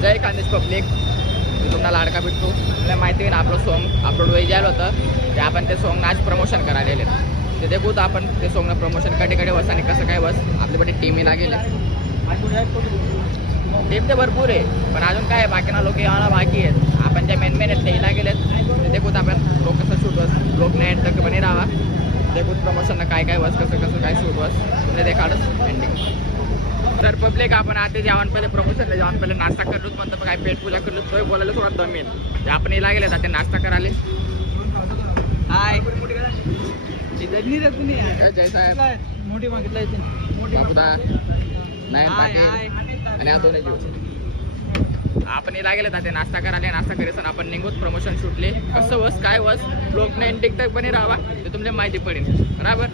जय Khandesh public, मी तुम्हाला लाडका भेटतो. तुला माहिती आहे ना, आपलं सॉन्ग अपलोड वेळ झालं होतं ते आपण ते सॉन्ग आज प्रमोशन करायला गेले. ते देखूत आपण ते सॉन्गनं प्रमोशन कडे बस आणि कसं काय बस आपल्याकडे टीमही लागेल. टीम ते भरपूर आहे, पण अजून काय बाकीना लोक यायला बाकी आहेत. आपण ज्या मेन आहेत तेही लागेलेत. ते देखूत आपण लोक कसं शूट बस लोक नाही तक बनी राहा. देखूत प्रमोशननं काय काय बस कसं काय शूट बस तुला देखाडच एंडिंग. तर पब्लिक आपण आता जेवण पहिले प्रमोशनला जेवण पहिले नाश्ता करलोच म्हणतो काय पेट पूजा करलो तोही बोलायला थोडा दमेल. ते आपण हे लागेल आता नाश्ता करायला. हाय जय साहेब मोठी मागितला बाबूदा नाही पाटील आणि आता जीव आपण हे लागेल आता ते नाश्ता करायला. नाश्ता करेसन आपण निघूत प्रमोशन शूटले कसं बस काय बस लोक नाही टिकटॉक पण राहा ते तुमच्या माहिती पडेल बराबर.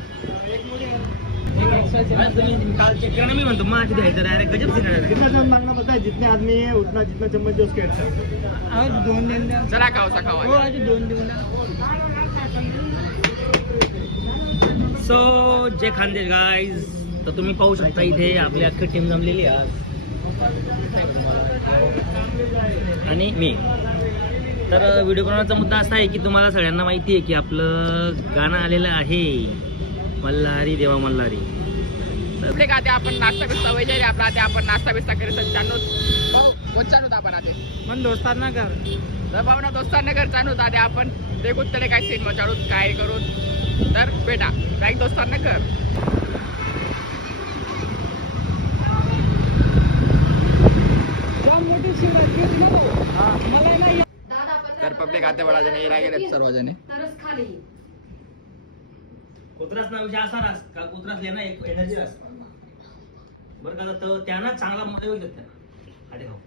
काल चेक करना मैं म्हणतो माच द्यायचं डायरेक्ट गजब सीन कितना जन मांगना पता है, जितने आदमी है उतना जितना चम्मच जो उसके आज 2 दिन द्या. चला खावसा हो खावा. आज 2 दिन द्या. सो जय खानदेश गाईज. तर तुम्ही पाहू शकता इथे आपली अख्खी टीम जमलेली आहे आणि मी. तर व्हिडिओ बनवण्याचा मुद्दा असा आहे की तुम्हाला सगळ्यांना माहिती आहे की आपलं गाणं आलेलं आहे मल्हारी देवा मल्हारी. आपले का ते आपण नाश्ता बिस्ता वगैरे आपला ते आपण नाश्ता बिस्ता करेसन चालू चालू आपण आते मन दोस्तांना कर तर बाबा दोस्तांना घर चालू आते आपण ते कुठतडे काय सीन मचाडू काय करू. तर बेटा काय दोस्तांना कर. तर पब्लिक आते बडा जण येला गेले सर्वजण. कुत्रास ना विषय असा रास का कुत्रास लेना एक एनर्जी रास बरं का. तर त्यांना चांगला मध्ये होईल त्या अरे हो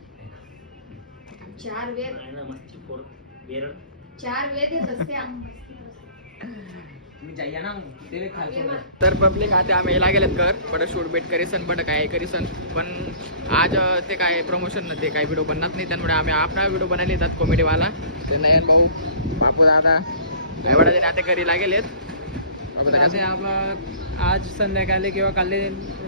4 वेद आहे ना मच्छी पोर बेरड 4 वेद हे सस्ते मी जाईया ना ते खायचं. तर पब्लिक आता आम्ही यायला गेलेत कर बडं शूट बेट करीसन बडं काय करीसन. पण आज ते काय प्रमोशन न ते काय व्हिडिओ बनत नाही त्यामुळे आम्ही आपला व्हिडिओ बनायला येतात कॉमेडीवाला. ते नयन भाऊ बापू दादा एवढा जण आता घरी लागेलेत. असे आज संध्याकाळी किंवा काल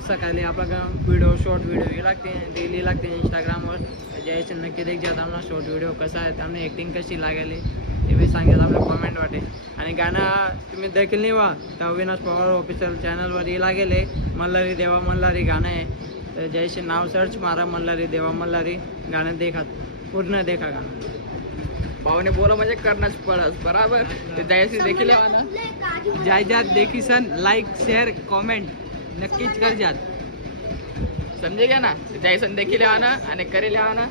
सकाळी आपला व्हिडिओ शॉर्ट व्हिडिओ लागते डेली लागते इंस्टाग्रामवर. ज्याचे नक्की देखील आम्हाला शॉर्ट व्हिडिओ कसा आहे त्यामुळे ॲक्टिंग कशी लागेली ते मी सांगेल आपल्या कॉमेंट वाटे. आणि गाणं तुम्ही देखील नाही वा तर अविनाश पवार ऑफिशियल चॅनलवर ये लागेल मल्हारी देवा मल्हारी गाणं आहे. तर जयचे नाव सर्च मारा मल्हारी देवा मल्हारी गाणं देखा पूर्ण देखा गाणं. भाऊने बोला म्हणजे करणंच पडस बराबर. ते जयसी देखील जायजात देखी सन लाईक शेअर कॉमेंट नक्कीच कर जात समजे घ्या ना. जयसन देखील आना आणि करेल आना.